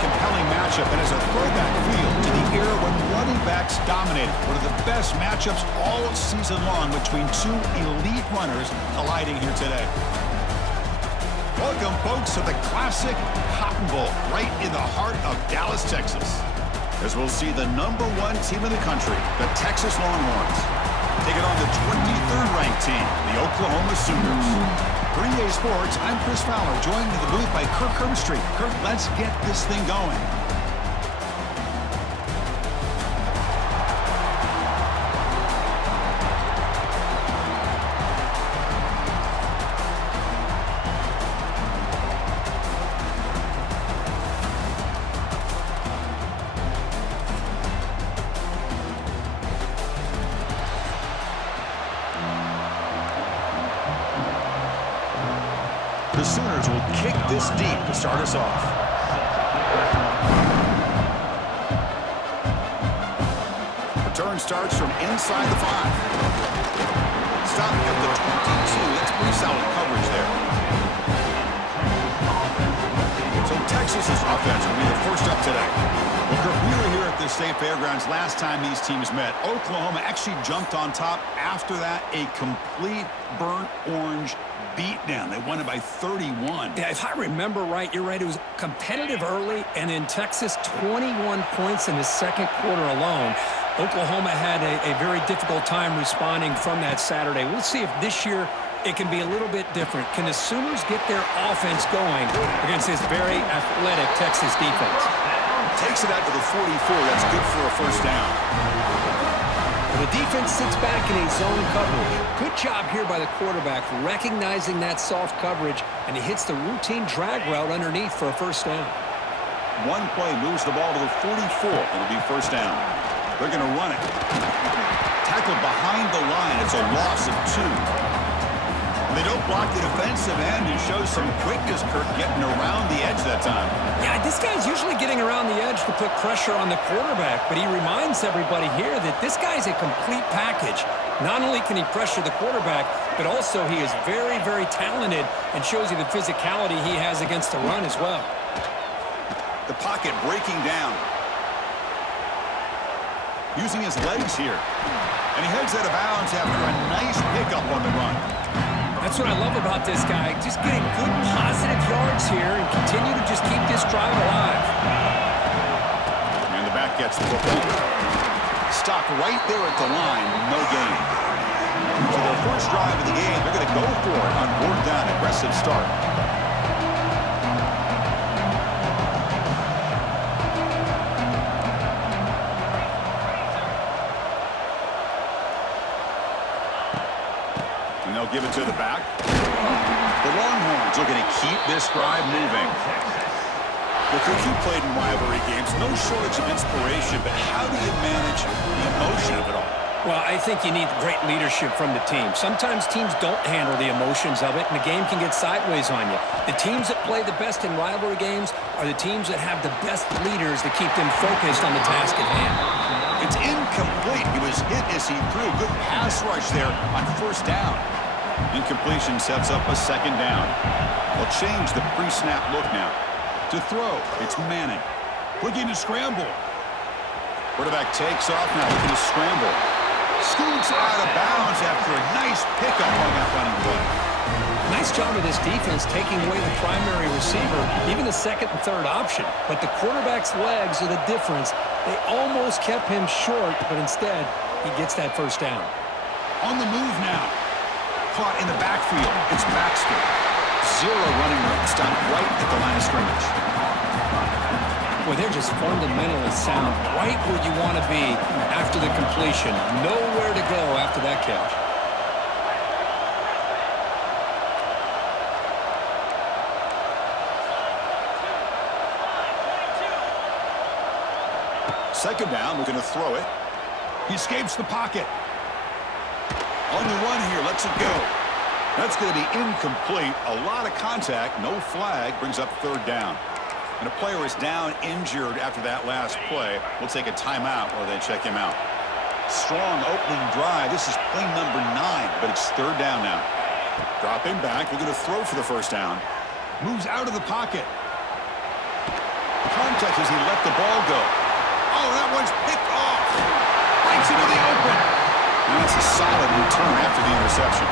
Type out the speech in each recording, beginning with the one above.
compelling matchup and has a throwback feel to the era when running backs dominated. One of the best matchups all season long between two elite runners colliding here today. Welcome, folks, to the classic Cotton Bowl right in the heart of Dallas, Texas. As we'll see the #1 team in the country, the Texas Longhorns, taking on the 23rd ranked team, the Oklahoma Sooners. For EA Sports, I'm Chris Fowler, joined in the booth by Kirk Herbstreit. Kirk, let's get this thing going. The Sooners will kick this deep to start us off. Return starts from inside the 5. Stop at the 22. That's pretty solid coverage there. So Texas's offense will be the first up today. Well, Kirk, we were here at the State Fairgrounds last time these teams met. Oklahoma actually jumped on top. After that, a complete burnt orange beatdown. They won it by 31. Yeah, if I remember right, you're right. It was competitive early, and in Texas, 21 points in the second quarter alone. Oklahoma had a very difficult time responding from that Saturday. We'll see if this year it can be a little bit different. Can the Sooners get their offense going against this very athletic Texas defense? Takes it out to the 44. That's good for a first down. The defense sits back in a zone coverage. Good job here by the quarterback recognizing that soft coverage, and he hits the routine drag route underneath for a first down. One play moves the ball to the 44. It'll be first down. They're going to run it. Tackled behind the line. It's a loss of 2. They don't block the defensive end and show some quickness, Kirk, getting around the edge that time. Yeah, this guy's usually getting around the edge to put pressure on the quarterback, but he reminds everybody here that this guy's a complete package. Not only can he pressure the quarterback, but also he is very, very talented and shows you the physicality he has against the run as well. The pocket breaking down. Using his legs here. And he heads out of bounds after a nice pickup on the run. That's what I love about this guy. Just getting good positive yards here and continue to just keep this drive alive. And the back gets the football. Stop right there at the line. No gain. So their first drive of the game, they're going to go for it on 4th down. Aggressive start. And they'll give it to the back. The Longhorns looking to keep this drive moving. Well, Coach, you played in rivalry games. No shortage of inspiration, but how do you manage the emotion of it all? Well, I think you need great leadership from the team. Sometimes teams don't handle the emotions of it, and the game can get sideways on you. The teams that play the best in rivalry games are the teams that have the best leaders to keep them focused on the task at hand. It's incomplete. He was hit as he threw. Good pass rush there on 1st down. Incompletion sets up a 2nd down. They'll change the pre-snap look now. To throw, it's Manning. Looking to scramble. Quarterback takes off now, looking to scramble. Scoots out of bounds after a nice pickup on that running play. Nice job of this defense taking away the primary receiver, even the 2nd and 3rd option. But the quarterback's legs are the difference. They almost kept him short, but instead, he gets that first down. On the move now. Caught in the backfield. It's Baxter. 0 running room. Stopped right at the line of scrimmage. Boy, they're just fundamentally sound. Right where you want to be after the completion. Nowhere to go after that catch. Second down, looking to throw it. He escapes the pocket. On the run here, lets it go. That's going to be incomplete. A lot of contact, no flag, brings up 3rd down. And a player is down injured after that last play. We'll take a timeout while they check him out. Strong opening drive. This is play number 9, but it's 3rd down now. Dropping back, looking to throw for the first down. Moves out of the pocket. Contact as he let the ball go. Oh, that one's picked off. Right into the open. And that's a solid return after the interception.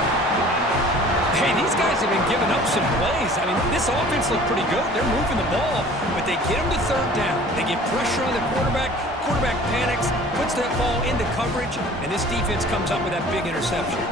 Hey, these guys have been giving up some plays. I mean, this offense looked pretty good. They're moving the ball, but they get them to third down. They get pressure on the quarterback. Quarterback panics, puts that ball into coverage, and this defense comes up with that big interception.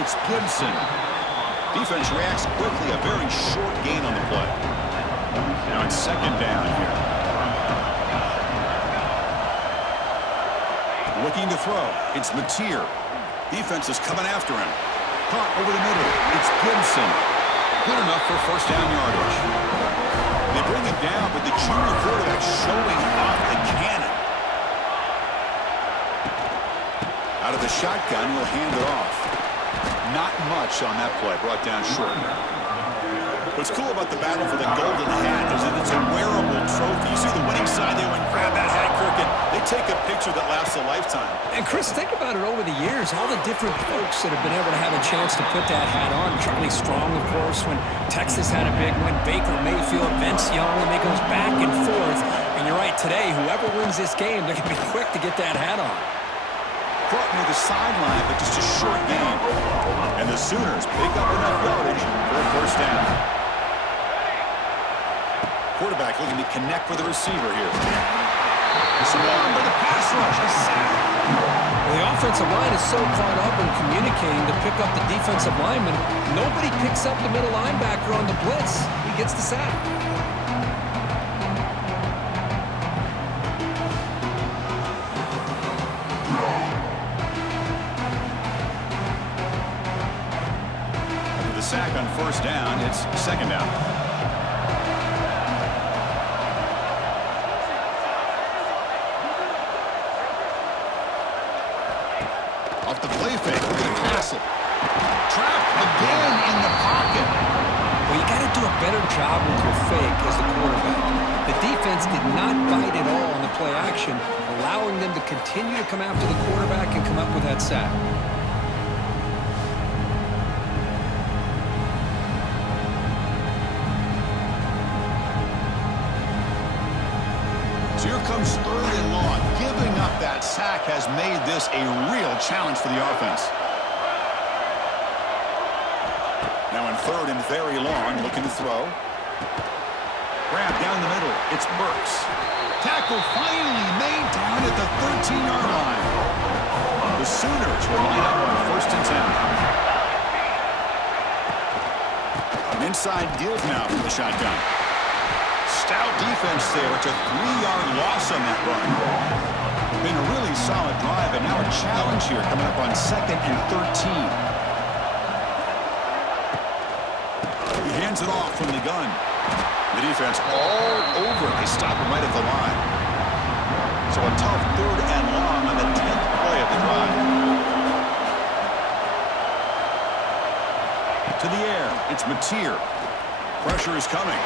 It's Gibson. Defense reacts quickly. A very short gain on the play. Now it's second down here. Looking to throw. It's Mateer. Defense is coming after him. Caught over the middle. It's Gibson. Good enough for first down yardage. They bring it down, but the junior quarterback showing off the cannon. Out of the shotgun, will hand it off. Not much on that play, brought down short. What's cool about the battle for the golden hat is that it's a wearable trophy. You see the winning side, they went and grab that hat, Kirk, and they take a picture that lasts a lifetime. And Chris, think about it over the years, all the different folks that have been able to have a chance to put that hat on. Charlie Strong, of course, when Texas had a big win, Baker Mayfield, Vince Young, and it goes back and forth. And you're right, today, whoever wins this game, they're going to be quick to get that hat on. Brought near the sideline, but just a short gain. And the Sooners pick up enough yardage for a first down. Quarterback looking to connect with the receiver here. Surrounded by the pass rush. Well, the offensive line is so caught up in communicating to pick up the defensive lineman. Nobody picks up the middle linebacker on the blitz. He gets the sack. Sack on first down. It's second down. Off the play fake. We're going to pass it. Trapped again in the pocket. Well, you got to do a better job with your fake as the quarterback. The defense did not bite at all on the play action, allowing them to continue to come after the quarterback and come up with that sack. So here comes third and long. Giving up that sack has made this a real challenge for the offense. Now in third and very long, looking to throw. Grab down the middle. It's Burks. Tackle finally made down at the 13-yard line. The Sooners will line up on first and 10. An inside deal now from the shotgun. Stout defense there. It's a 3-yard loss on that run. Been a really solid drive, and now a challenge here coming up on second and 13. He hands it off from the gun. The defense all over. They stop him right at the line. So a tough third and long on the 10th play of the drive. To the air. It's Mateer. Pressure is coming.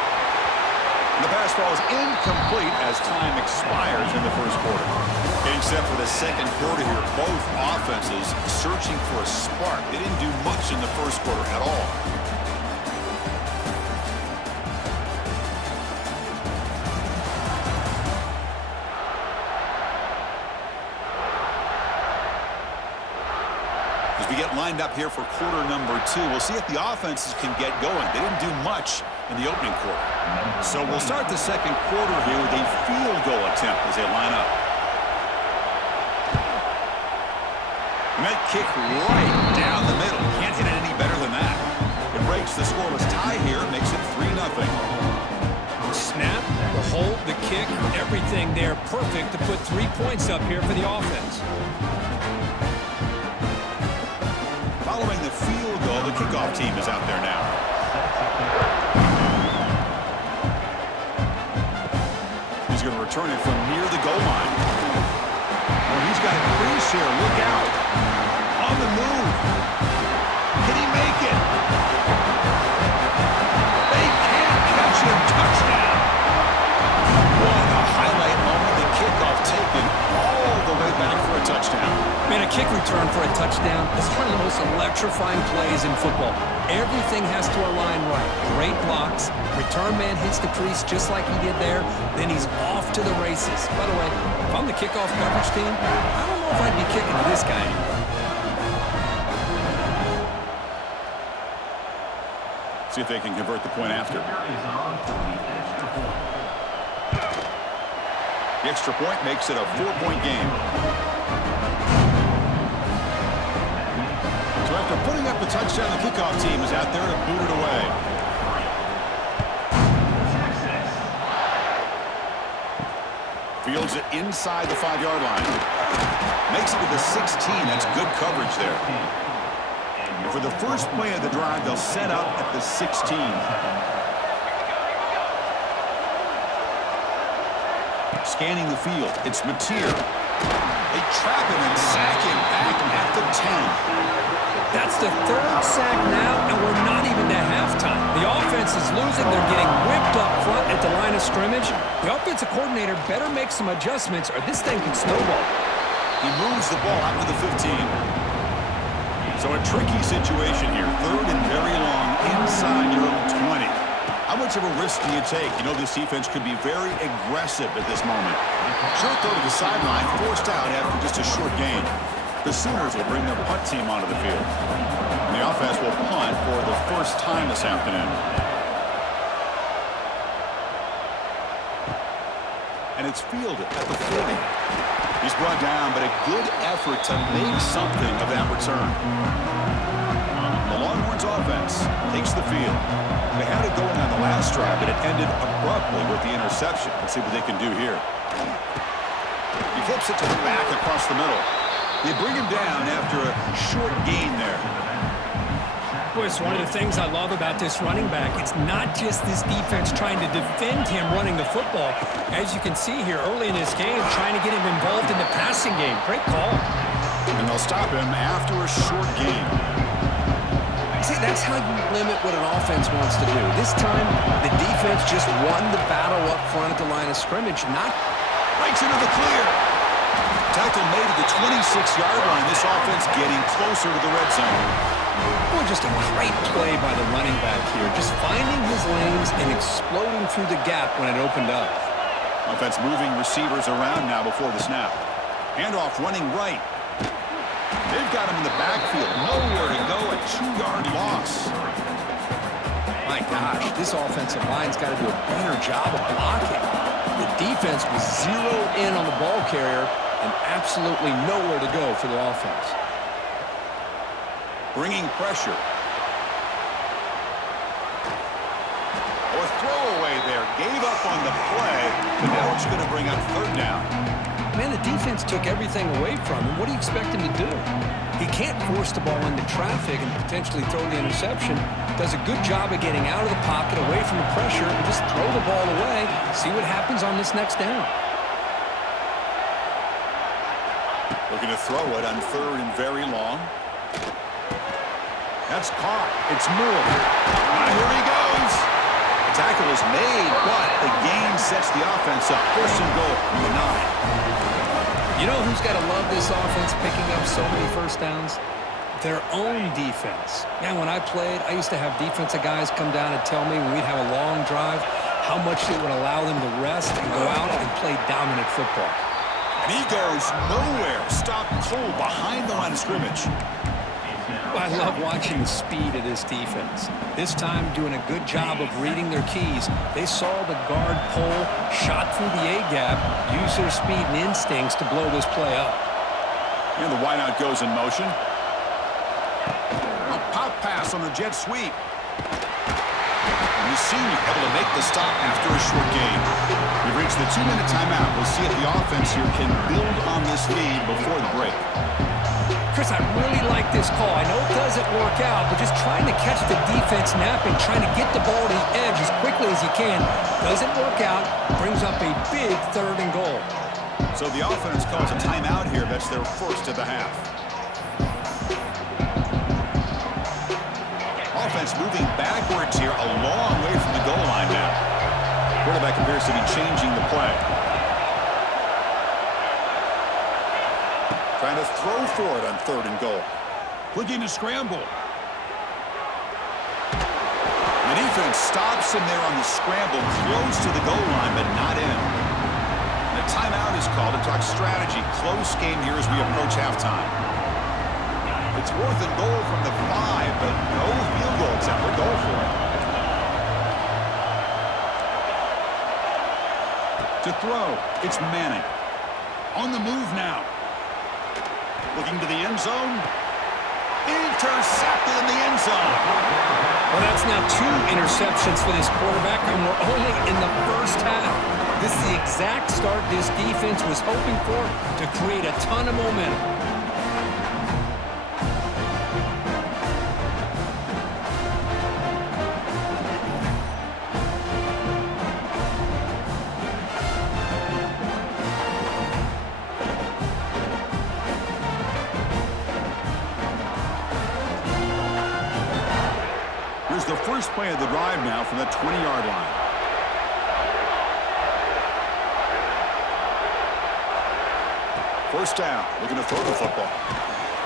The pass ball is incomplete as time expires in the first quarter. Getting set for the second quarter here. Both offenses searching for a spark. They didn't do much in the first quarter at all. As we get lined up here for quarter number 2, we'll see if the offenses can get going. They didn't do much in the opening quarter. So we'll start the second quarter here with a field goal attempt as they line up. And that kick right down the middle. Can't hit it any better than that. It breaks the scoreless tie here, makes it 3-0. Snap, the hold, the kick, everything there perfect to put 3 points up here for the offense. Following the field goal, the kickoff team is out there now. He's going to return it from near the goal line. Oh, he's got a crease here. Look out. On the move. Can he make it? return for a touchdown. This is one of the most electrifying plays in football. Everything has to align right. Great blocks. Return man hits the crease just like he did there. Then he's off to the races. By the way, if I'm the kickoff coverage team, I don't know if I'd be kicking to this guy anymore. See if they can convert the point after. The extra point makes it a 4-point game. So after putting up the touchdown, the kickoff team is out there to boot it away. Fields it inside the 5-yard line. Makes it to the 16. That's good coverage there. And for the first play of the drive, they'll set up at the 16. Scanning the field, it's Mateer. They trap him and sack him back at the 10. That's the third sack now, and we're not even to halftime. The offense is losing. They're getting whipped up front at the line of scrimmage. The offensive coordinator better make some adjustments, or this thing could snowball. He moves the ball out to the 15. So a tricky situation here. Third and very long inside your own 20. How much of a risk do you take? You know this defense could be very aggressive at this moment. Short throw to the sideline, forced out after just a short gain. The Sooners will bring their punt team onto the field. And the offense will punt for the first time this afternoon. And it's fielded at the 40. He's brought down, but a good effort to make something of that return. The Longhorns offense takes the field. They had it going on the last drive, but it ended abruptly with the interception. Let's see what they can do here. He flips it to the back across the middle. They bring him down after a short gain there. Boy, it's one of the things I love about this running back. It's not just this defense trying to defend him running the football. As you can see here early in this game, trying to get him involved in the passing game. Great call. And they'll stop him after a short gain. See, that's how you limit what an offense wants to do. This time, the defense just won the battle up front at the line of scrimmage. Breaks into the clear. Tackle made at the 26-yard line. This offense getting closer to the red zone. Boy, just a great play by the running back here. Just finding his lanes and exploding through the gap when it opened up. Offense moving receivers around now before the snap. Handoff running right. They've got him in the backfield. Nowhere to go. A 2-yard loss. My gosh, this offensive line's got to do a better job of blocking. The defense was zeroed in on the ball carrier and absolutely nowhere to go for the offense. Bringing pressure. Or throwaway there. Gave up on the play, but now it's going to bring up third down. Man, the defense took everything away from him. What do you expect him to do? He can't force the ball into traffic and potentially throw the interception. Does a good job of getting out of the pocket, away from the pressure, and just throw the ball away. See what happens on this next down. Looking to throw it on third and very long. That's caught. It's Moore. Here he goes. The tackle is made, but the gain sets the offense up. First and goal from the 9. You know who's got to love this offense picking up so many first downs? Their own defense. Man, when I played, I used to have defensive guys come down and tell me when we'd have a long drive how much it would allow them to rest and go out and play dominant football. And he goes nowhere. Stopped cold behind the line of scrimmage. I love watching the speed of this defense. This time doing a good job of reading their keys. They saw the guard pull, shot through the A-gap, used their speed and instincts to blow this play up. And the wideout goes in motion. A pop pass on the jet sweep. And the senior able to make the stop after a short gain. We've reached the 2-minute timeout. We'll see if the offense here can build on this lead before the break. Chris, I really like this call. I know it doesn't work out, but just trying to catch the defense napping, trying to get the ball to the edge as quickly as you can. Doesn't work out, brings up a big third and goal. So the offense calls a timeout here. That's their first of the half. Offense moving backwards here, a long way from the goal line now. Quarterback appears to be changing the play. Trying to throw for it on 3rd and goal. Looking to scramble. The defense stops him there on the scramble, close to the goal line, but not in. The timeout is called to talk strategy. Close game here as we approach halftime. It's 4th and goal from the 5, but no field goal attempt. We'll go for it. To throw, it's Manning. On the move now. Looking to the end zone. Intercepted in the end zone. Well, that's now 2 interceptions for this quarterback, and we're only in the first half. This is the exact start this defense was hoping for to create a ton of momentum. Here's the first play of the drive now from the 20-yard line. First down, looking to throw the football.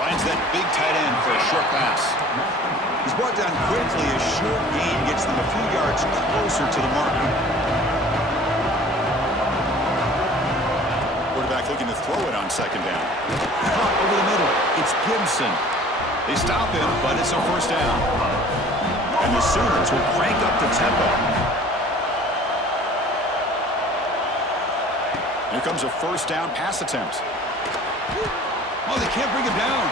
Finds that big tight end for a short pass. He's brought down quickly. A short gain gets them a few yards closer to the mark. Quarterback looking to throw it on 2nd down. Caught over the middle. It's Gibson. They stop him, but it's a first down. And the Sooners will crank up the tempo. Here comes a first down pass attempt. Oh, they can't bring him down.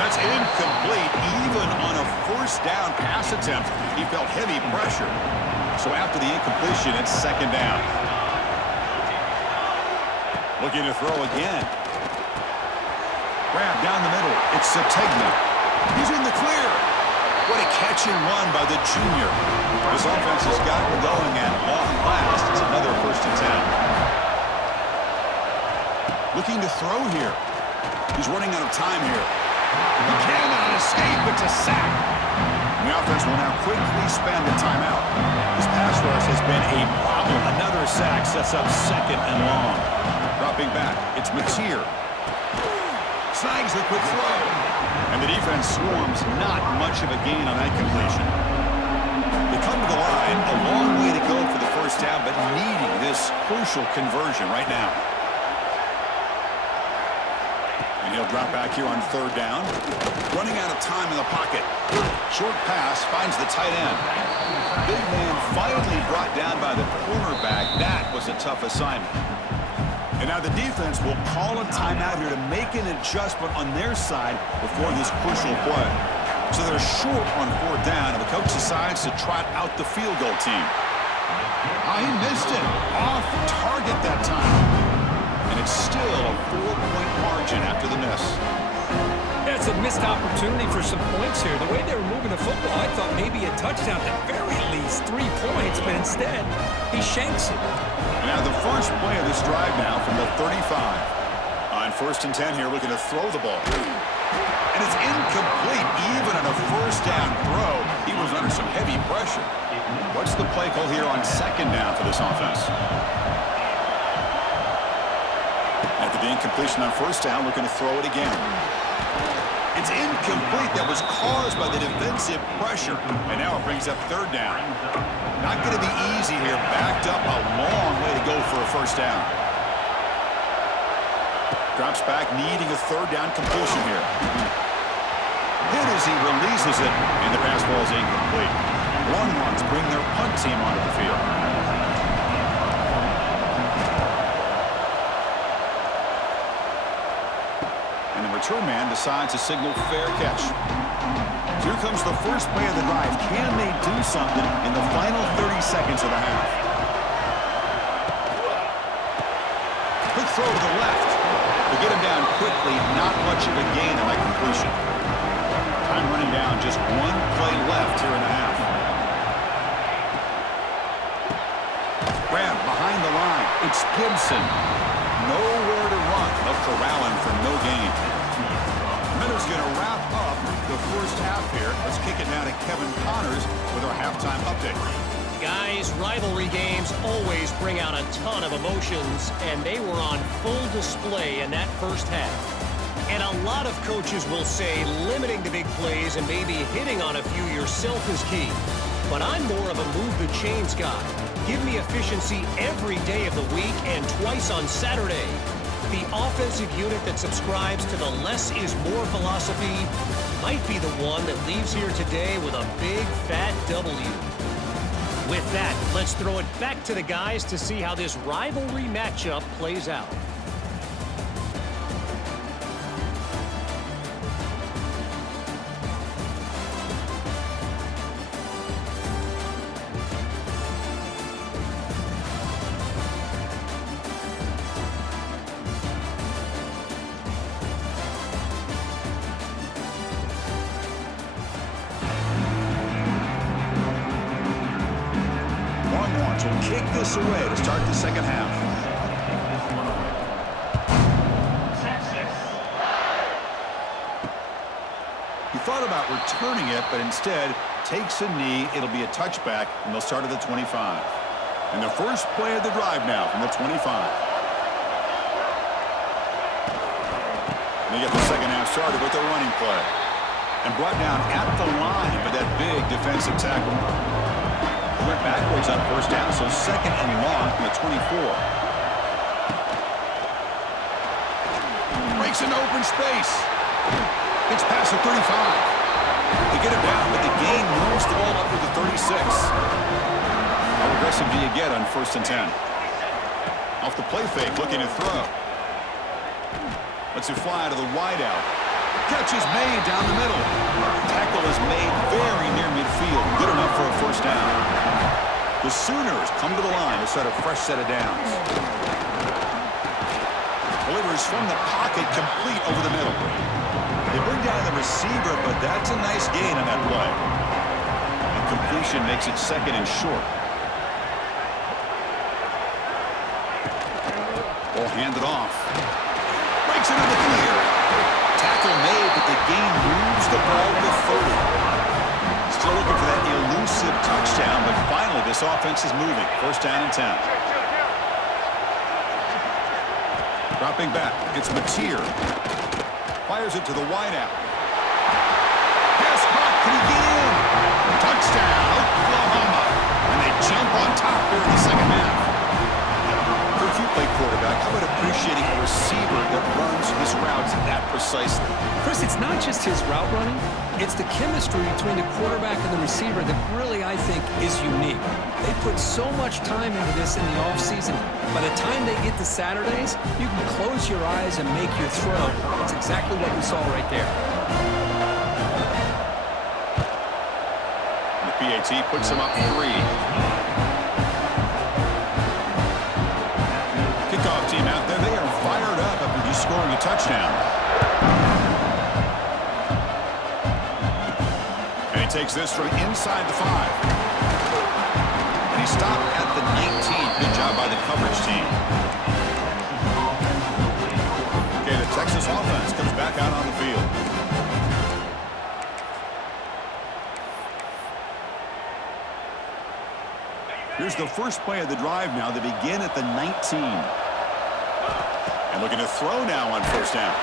That's incomplete. Even on a first down pass attempt, he felt heavy pressure. So after the incompletion, it's 2nd down. Looking to throw again. Grab down the middle. It's Sategna. He's in the clear. What a catch and run by the junior. This offense has gotten going at long last. It's another 1st and 10. Looking to throw here. He's running out of time here. He cannot escape. It's a sack. The offense will now quickly spend a timeout. This pass rush has been a problem. Another sack sets up 2nd and long. Dropping back, it's Mateer. Snags the quick throw. And the defense swarms. Not much of a gain on that completion. They come to the line. A long way to go for the first down, but needing this crucial conversion right now. And he'll drop back here on 3rd down. Running out of time in the pocket. Short pass finds the tight end. Big man finally brought down by the cornerback. That was a tough assignment. And now the defense will call a timeout here to make an adjustment on their side before this crucial play. So they're short on 4th down, and the coach decides to trot out the field goal team. He missed it. Off target that time. And it's still a 4-point margin after the miss. That's a missed opportunity for some points here. The way they were moving the football, I thought maybe a touchdown, at very least 3 points, but instead, he shanks it. Now the first play of this drive now from the 35. On 1st and 10 here, looking to throw the ball. And it's incomplete. Even on a first down throw, he was under some heavy pressure. What's the play call here on 2nd down for this offense? After the incompletion on 1st down, looking to throw it again. It's incomplete. That was caused by the defensive pressure. And now it brings up 3rd down. Not going to be easy here. Backed up a long way to go for a first down. Drops back, needing a 3rd down completion here. Hit as he releases it, and the pass ball is incomplete. Longhorns bring their punt team onto the field. And the return man decides to signal fair catch. Here comes the first play of the drive. Can they do something in the final 30 seconds of the half? Quick throw to the left. They get him down quickly. Not much of a gain on that completion. Time running down. Just 1 play left here in the half. Grab behind the line. It's Gibson. Nowhere to run. They'll corral him for no gain. Miller's going to wrap up the first half here. Let's kick it now to Kevin Connors with our halftime update. Guys, rivalry games always bring out a ton of emotions, and they were on full display in that first half. And a lot of coaches will say limiting the big plays and maybe hitting on a few yourself is key. But I'm more of a move the chains guy. Give me efficiency every day of the week and twice on Saturday. The offensive unit that subscribes to the less is more philosophy might be the one that leaves here today with a big fat W. With that, let's throw it back to the guys to see how this rivalry matchup plays out. Longhorns will kick this away to start the second half. He thought about returning it, but instead takes a knee. It'll be a touchback, and they'll start at the 25. And the first play of the drive now from the 25. They get the second half started with a running play. And brought down at the line with that big defensive tackle. Went backwards on first down, so second and long from the 24. Breaks into open space. Gets past the 35. They get it down, but the gain moves the ball up to the 36. How aggressive do you get on first and 10? Off the play fake, looking to throw. Lets it fly to the wideout. Catch is made down the middle. Tackle is made very near midfield. Good enough for a first down. The Sooners come to the line to start a fresh set of downs. Delivers from the pocket, complete over the middle. They bring down the receiver, but that's a nice gain on that play. And completion makes it second and short. Ball handed off. Breaks into the clear. Tackle made, but the gain moves the ball to 30. Still looking for that elusive touchdown, but finally this offense is moving. First down and 10. Dropping back, it's Mateer. Fires it to the wideout. Pass caught, can he get in? Touchdown, Oklahoma. And they jump on top here in the second half. If you play quarterback, how about appreciating a receiver that runs his routes that precisely? Chris, it's not just his route running. It's the chemistry between the quarterback and the receiver that really, I think, is unique. They put so much time into this in the offseason. By the time they get to Saturdays, you can close your eyes and make your throw. That's exactly what we saw right there. The PAT puts him up 3. Kickoff team out there. They are fired up after just scoring a touchdown. And he takes this from inside the 5. And he stopped at the 19. Good job by the coverage team. Okay, the Texas offense comes back out on the field. Here's the first play of the drive now. They begin at the 19. And looking to throw now on first down.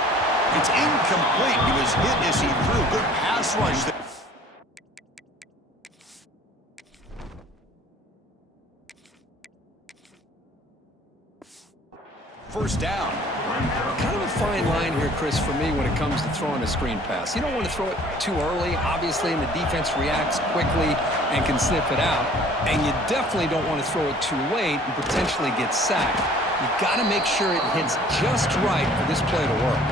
It's incomplete. He was hit as he threw. Good pass rush there. First down. Kind of a fine line here, Chris, for me when it comes to throwing a screen pass. You don't want to throw it too early, obviously, and the defense reacts quickly and can sniff it out. And you definitely don't want to throw it too late and potentially get sacked. You got to make sure it hits just right for this play to work.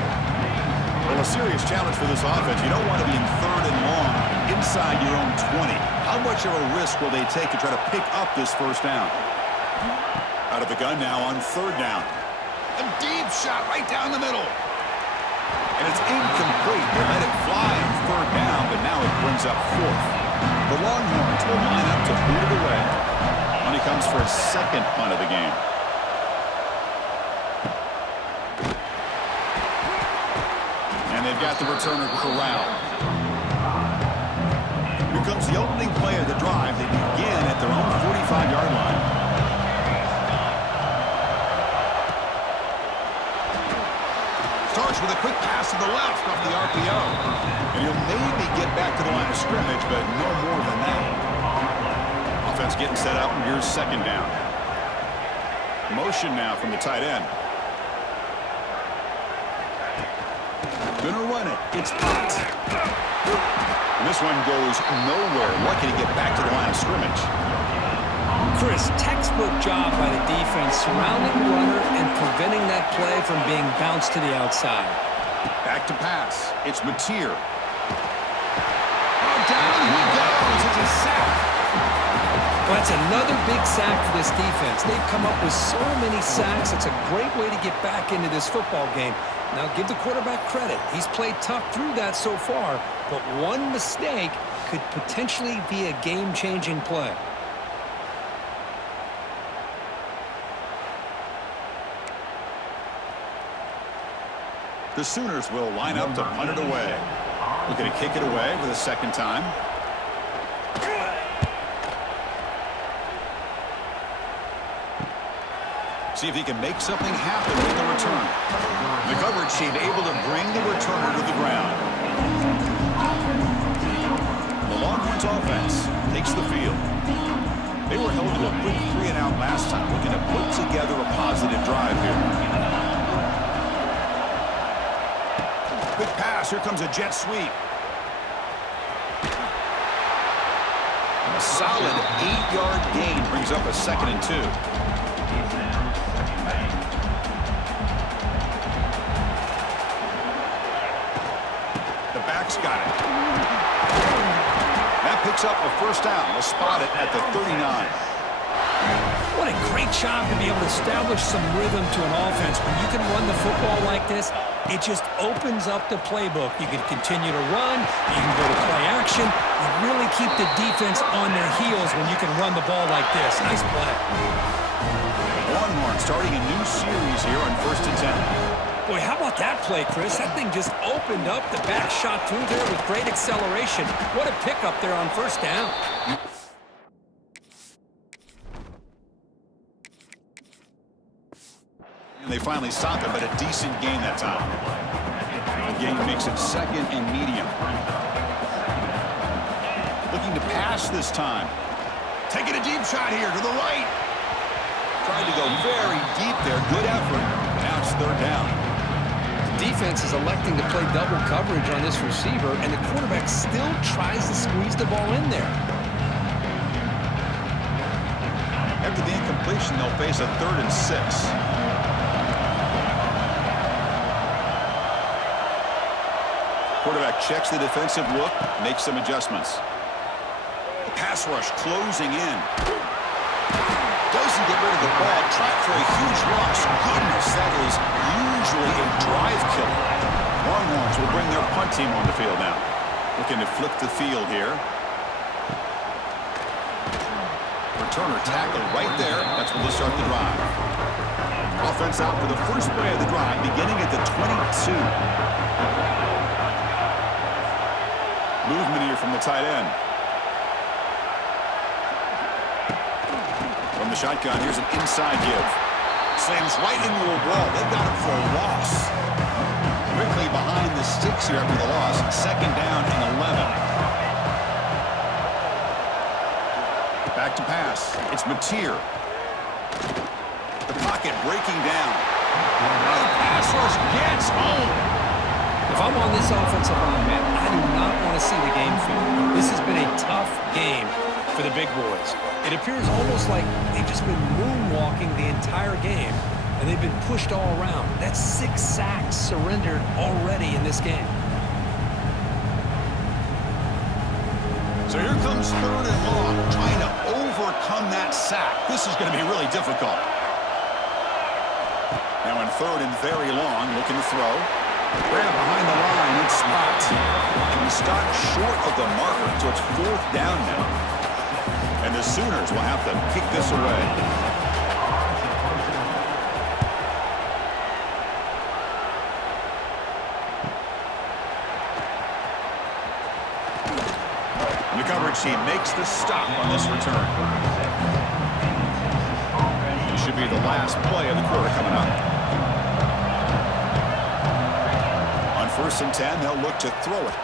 Well, a serious challenge for this offense. You don't want to be in third and long inside your own 20. How much of a risk will they take to try to pick up this first down? Out of the gun now on third down. A deep shot right down the middle. And it's incomplete. They let it fly on third down, but now it brings up fourth. The Longhorns will line up to boot it away when he comes for his second punt of the game. And they've got the returner corralled. Here comes the opening play of the drive. They begin at their own 45-yard line. Starts with a quick pass to the left off the RPO. And he'll maybe get back to the line of scrimmage, but no more than that. Offense getting set up, and here's second down. Motion now from the tight end. Gonna run it. It's Potts. And this one goes nowhere. Lucky to get back to the line of scrimmage. Chris, textbook job by the defense surrounding the runner and preventing that play from being bounced to the outside. Back to pass. It's Mateer. Oh, down he goes. It's a sack. Well, that's another big sack for this defense. They've come up with so many sacks. It's a great way to get back into this football game. Now, give the quarterback credit. He's played tough through that so far, but one mistake could potentially be a game-changing play. The Sooners will line up to punt it away. Looking to kick it away for the second time. See if he can make something happen with the return. The coverage team able to bring the returner to the ground. The Longhorns offense takes the field. They were held to a quick 3-and-out last time, looking to put together a positive drive here. Quick pass. Here comes a jet sweep. A solid 8-yard gain brings up a 2nd and 2. The back's got it. That picks up a first down. We'll spot it at the 39. What a great job to be able to establish some rhythm to an offense. When you can run the football like this, it just opens up the playbook. You can continue to run. You can go to play action. You really keep the defense on their heels when you can run the ball like this. Nice play. Longhorns starting a new series here on 1st and 10. Boy, how about that play, Chris? That thing just opened up. The back shot through there with great acceleration. What a pickup there on first down. And they finally stop it, but a decent gain that time. The gain makes it 2nd and medium. Looking to pass this time. Taking a deep shot here to the right. Tried to go very deep there. Good effort. Now it's 3rd down. The defense is electing to play double coverage on this receiver, and the quarterback still tries to squeeze the ball in there. After the incompletion, they'll face a 3rd and 6. Quarterback checks the defensive look, makes some adjustments. The pass rush closing in. Doesn't get rid of the ball. Tried for a huge loss. Goodness, that is usually a drive killer. Longhorns will bring their punt team on the field now. Looking to flip the field here. Returner tackled right there. That's where they'll start the drive. Offense out for the first play of the drive, beginning at the 22. Movement here from the tight end. From the shotgun, here's an inside give. Slams right into a wall. They've got him for a loss. Quickly behind the sticks here after the loss. 2nd down and 11. Back to pass. It's Mateer. The pocket breaking down. The pass rush gets home. If I'm on this offensive line, man, I do not want to see the game field. This has been a tough game for the big boys. It appears almost like they've just been moonwalking the entire game, and they've been pushed all around. That's 6 sacks surrendered already in this game. So here comes 3rd and long, trying to overcome that sack. This is going to be really difficult. Now in 3rd and very long, looking to throw. Ran behind the line, it's Potts. And he stopped short of the marker, so it's 4th down now. And the Sooners will have to kick this away. And the coverage team makes the stop on this return. This should be the last play of the quarter coming up. First and 10, they'll look to throw it.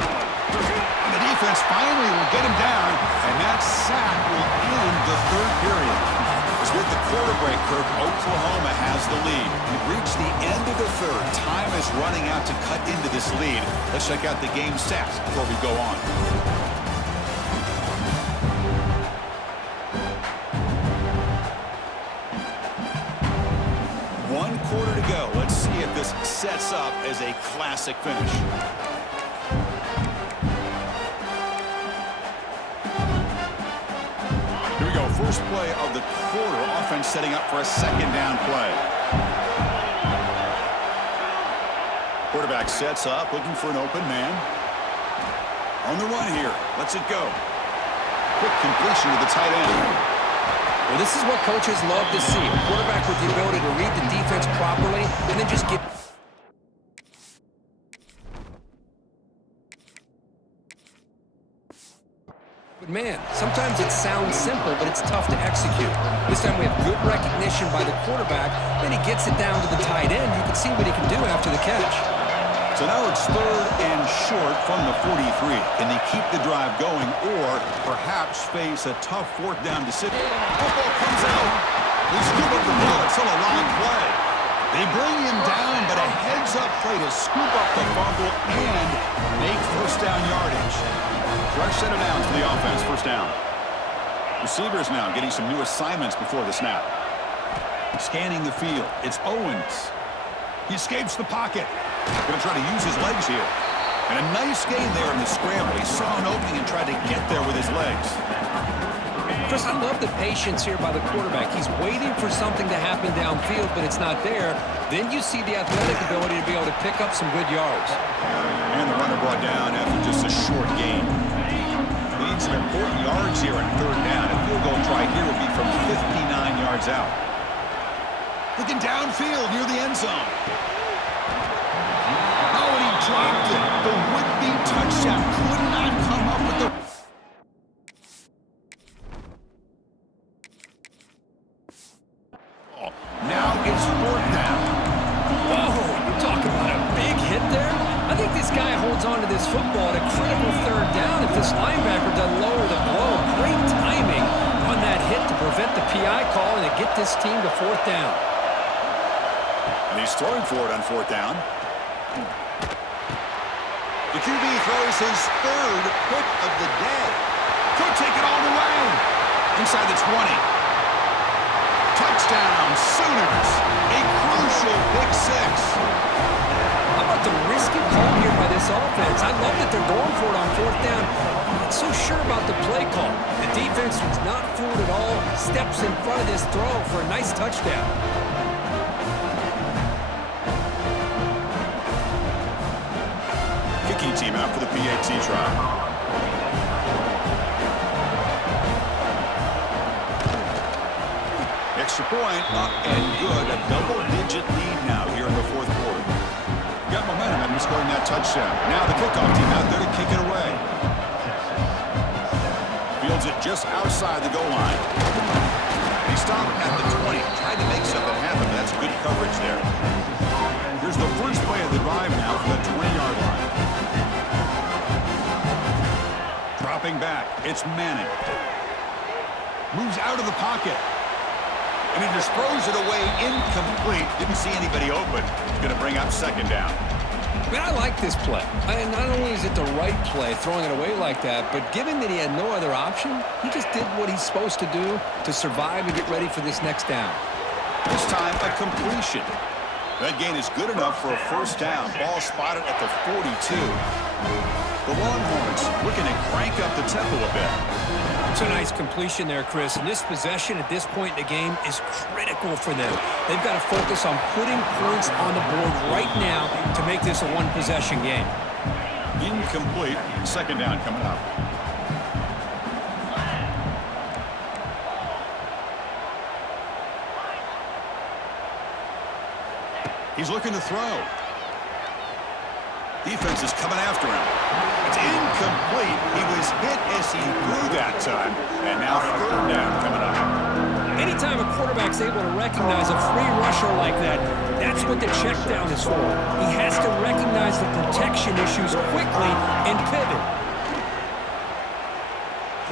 And the defense finally will get him down, and that sack will end the third period. As with the quarter break, Kirk, Oklahoma has the lead. We've reached the end of the third. Time is running out to cut into this lead. Let's check out the game stats before we go on. One quarter to go. Let's see if this sets up as a classic finish. Here we go. First play of the quarter. Offense setting up for a second down play. Quarterback sets up, looking for an open man. On the run here. Lets it go. Quick completion to the tight end. Well, this is what coaches love to see. A quarterback with the ability to read the defense properly and then just get... But man, sometimes it sounds simple, but it's tough to execute. This time we have good recognition by the quarterback. Then he gets it down to the tight end. You can see what he can do after the catch. So now it's third and short from the 43. Can they keep the drive going or perhaps face a tough fourth down decision? Football comes out. They scoop up the ball. It's still a line play. They bring him down, but a heads-up play to scoop up the fumble and make first down yardage. Fresh set of downs for the offense, first down. Receivers now getting some new assignments before the snap. Scanning the field. It's Owens. He escapes the pocket. Going to try to use his legs here. And a nice gain there in the scramble. He saw an opening and tried to get there with his legs. Chris, I love the patience here by the quarterback. He's waiting for something to happen downfield, but it's not there. Then you see the athletic ability to be able to pick up some good yards. And the runner brought down after just a short gain. They need some important yards here in third down. A field goal try here would be from 59 yards out. Looking downfield near the end zone. Oh, and he dropped it. The would-be touchdown could not come up with the... Oh, now it's fourth down. Whoa, you talk about a big hit there? I think this guy holds on to this football at a critical third down if this linebacker doesn't lower the blow. Great timing on that hit to prevent the PI call and to get this team to fourth down. And he's throwing for it on fourth down. The QB throws his third pick of the day. Could take it all the way. Inside the 20. Touchdown, Sooners. A crucial pick six. How about the risky call here by this offense? I love that they're going for it on fourth down. I'm not so sure about the play call. The defense was not fooled at all. Steps in front of this throw for a nice touchdown. Kicking team out for the PAT try. Extra point up and good. A double-digit lead now here in the fourth quarter. Got momentum and scoring that touchdown. Now the kickoff team out there to kick it away. Fields it just outside the goal line. He stopped at the 20. Tried to make something happen, but that's good coverage there. Here's the first play of the drive now from the 20-yard line. Dropping back. It's Manning. Moves out of the pocket. And he just throws it away incomplete. Didn't see anybody open. Going to bring up second down. Man, I like this play. And not only is it the right play, throwing it away like that, but given that he had no other option, he just did what he's supposed to do to survive and get ready for this next down. This time, a completion. That gain is good enough for a first down. Ball spotted at the 42. The Longhorns looking to crank up the tempo a bit. It's a nice completion there, Chris. And this possession at this point in the game is critical for them. They've got to focus on putting points on the board right now to make this a one-possession game. Incomplete. Second down coming up. He's looking to throw. Defense is coming after him. It's incomplete. He was hit as he threw that time. And now third down coming up. Anytime a quarterback's able to recognize a free pressure like that. That's what the check down is for. He has to recognize the protection issues quickly and pivot.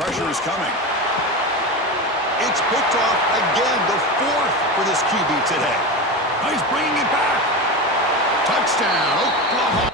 Pressure is coming. It's picked off again, the fourth for this QB today. Oh, he's bringing it back. Touchdown, Oklahoma.